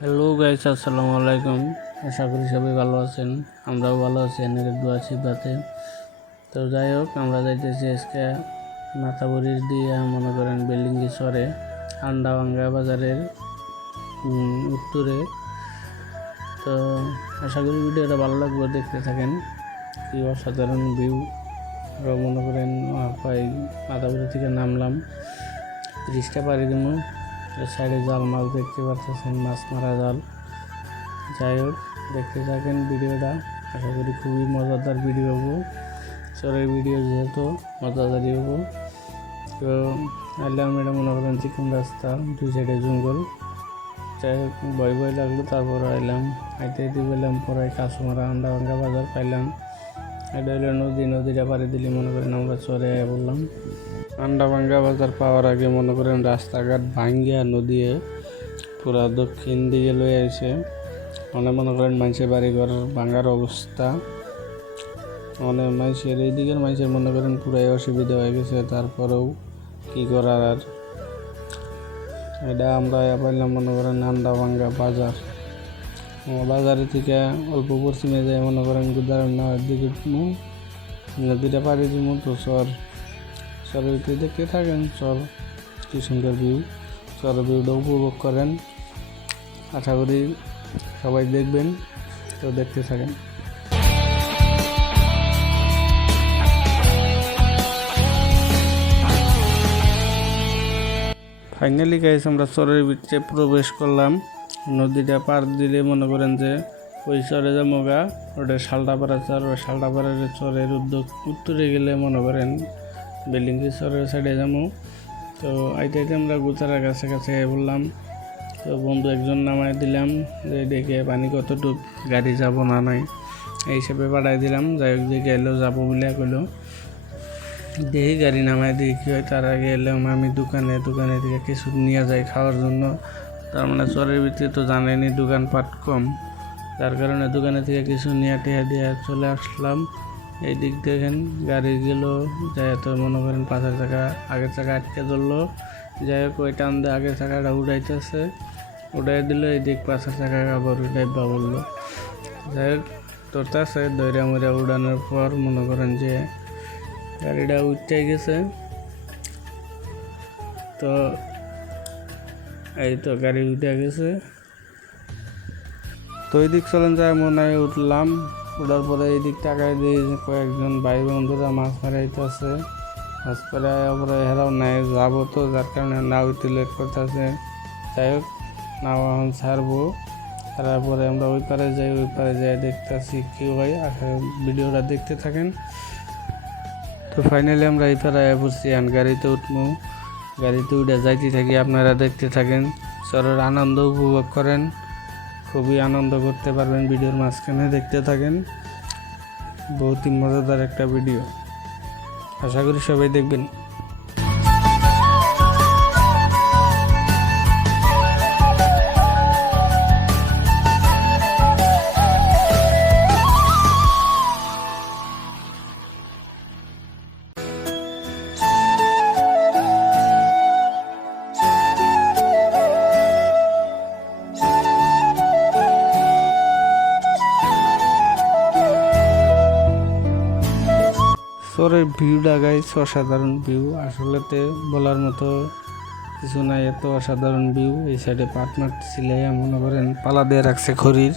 Hello guys, আসসালামু আলাইকুম। আশা করি সবাই ভালো আছেন, আমরাও ভালো আছি এনের দোয়া আশীর্বাদে। তো যাই হোক, আমরা যাইতেছি আজকে মাথাবড়ির দিয়ে মনে করেন বিল্ডিংয়ে চরে আন্ডাভাঙ্গা বাজারের উত্তরে। তো আশা করি ভিডিওটা ভালো লাগবে, দেখতে থাকেন। কি অসাধারণ ভিউ। মনে করেন মাথাবড়ি থেকে নামলাম, ব্রিজটা পাড়ি দিব। সাইডে জাল মাছ দেখতে পাচ্ছেন, মাছ মারা জাল। যাই হোক, দেখতে থাকেন ভিডিওটা। আশা করি খুবই মজাদার ভিডিও হবো, চরের ভিডিও যেহেতু মজাদারই হবো। তো এলাম, এটা মনে করেন চিকন রাস্তা, দুই সাইডে জঙ্গল। যাই হোক, ভয় লাগলো, তারপর এলাম। হাইতে পেলাম পরে কাঁচমারা আন্ডাভাঙ্গা বাজার পাইলাম। এটা হলো নদীটা পাড়ি দিলে মনে করেন আমরা চরে বললাম। আন্ডাভাঙ্গা বাজার পাওয়ার আগে মনে করেন রাস্তাঘাট ভাঙ্গিয়া নদীয়ে পুরা দক্ষিণ দিকে লয়ে আসে। মনে করেন মানুষের বাড়িঘর ভাঙ্গার অবস্থা। মানুষের এই দিকের মানুষের মনে করেন পুরাই অসুবিধা হয়ে গেছে। তারপরেও কি করার আর, এটা আমরা পাইলাম মনে করেন আন্ডাভাঙ্গা বাজার। বাজারে থেকে অল্প পশ্চিমে যায় মনে করেন গুদারান্নার দিকে নদীটা পাড়ি দিব। তো চরের ভিতরে দেখতে থাকেন, চর কি সুন্দর ভিউ, চরের ভিউটা উপভোগ করেন। আশা করি সবাই দেখবেন, তো দেখতে থাকেন। ফাইনালি গাইস, আমরা চরের ভিতরে প্রবেশ করলাম। নদীটা পার দিলে মনে করেন যে ওই চরে যামোগা, ওটা শালটাপাড়া চর। ওই শালটাপাড়ার চরের উত্তরে গেলে মনে করেন বিল্ডিংয়ের চরের সাইডে যাবো। তো আইতে আমরা গুতারার কাছে বললাম। তো বন্ধু একজন নামাই দিলাম, যে দেখে পানি কতটুক, গাড়ি যাব না নাই এই হিসেবে পাঠাই দিলাম। যাই হোক, দেখে এলো যাবো বলে কইলো। দেখি গাড়ি নামাই দিয়ে কী হয়। তার আগে এলাম আমি দোকানে থেকে কিছু নিয়ে যাই খাওয়ার জন্য। তার মানে চরের ভিতরে তো জানেনি দোকানপাট কম, যার কারণে দোকানে থেকে কিছু নিয়ে টিয়া দিয়ে চলে আসলাম। এই দিক দেখেন গাড়ি গেল, যাই তো মনে করেন পাশের চাকা আগের চাকা আটকে ধরলো। যাই হোক, ওই টান দিয়ে আগের চাকাটা উঠাইতেছে, উঠাই দিল। এই দিক পাশের চাকা আবার উঠাইবা বললো। যাই হোক, ধরতেছে, দৈরা মরা উড়ানোর পর মনে করেন যে গাড়িটা উঠে গেছে। তো এই তো গাড়ি উঠে গেছে। তো এই দিক চলেন যায় মনে হয় উঠলাম। ওঠার পরে এই দিক টাকায় দিয়ে কয়েকজন ভাই বন্ধুরা মাছ মারাইতেছে। মাছ মারার পরে হেরাও নাই যাবো, তো যার কারণে নাও একটু লেট করতেছে। যাই হোক, নাও এখন ছাড়বো। ছাড়ার পরে আমরা ওই পারে যাই দেখতেছি কি হয়। আসলে ভিডিওটা দেখতে থাকেন। তো ফাইনালি আমরা এই পারে পড়ছি, গাড়িতে উঠবো। গাড়িতে উঠে যাইতে থাকি, আপনারা দেখতে থাকেন, চরের আনন্দ উপভোগ করেন। খুবই আনন্দ করতে পারবেন ভিডিওর মাঝখানে, দেখতে থাকেন। বহুতই মজাদার একটা ভিডিও, আশা করি সবাই দেখবেন। চরের ভিউটা গাইস অসাধারণ ভিউ, আসলেতে বলার মতো কিছু নাই, এত অসাধারণ ভিউ। এই সাইডে পাট মারতেছিল, মনে করেন পালা দিয়ে রাখছে খড়ির।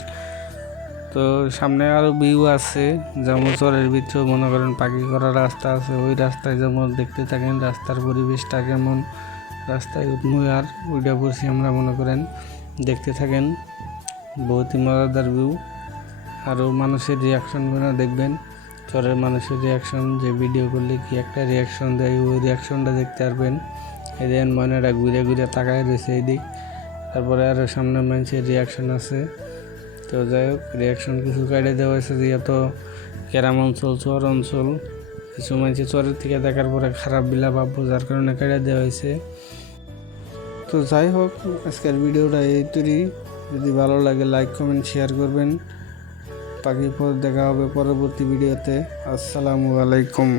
তো সামনে আরও ভিউ আছে, যেমন চরের ভিতরেও মনে করেন পাখি করার রাস্তা আছে। ওই রাস্তায় যেমন দেখতে থাকেন রাস্তার পরিবেশটা কেমন। রাস্তায় উঠমুই আর ওইটা বসে আমরা মনে করেন দেখতে থাকেন। বহুতই মজাদার ভিউ। আরও মানুষের রিয়াকশনগুলো দেখবেন, চরের মানুষের রিয়াকশন, যে ভিডিও করলে কি একটা রিয়াকশন দেয়, ওই রিয়াকশনটা দেখতে পারবেন। এই দেখেন ময়নাটা ঘুরে তাকায় রয়েছে এই দিক। তারপরে আরও সামনে মানুষের রিয়াকশন আছে। তো যাই হোক, রিয়াকশন কিছু কাটে দেওয়া হয়েছে, যেহেতু গ্রাম অঞ্চল চর অঞ্চল, কিছু মানুষ চরের থেকে দেখার পরে খারাপ বিলা ভাববো, যার কারণে কাটে দেওয়া হয়েছে। তো যাই হোক, আজকের ভিডিওটা এই তৈরি। যদি ভালো লাগে লাইক কমেন্ট শেয়ার করবেন। বাকি পর দেখা হবে পরবর্তী ভিডিওতে। আসসালামু আলাইকুম।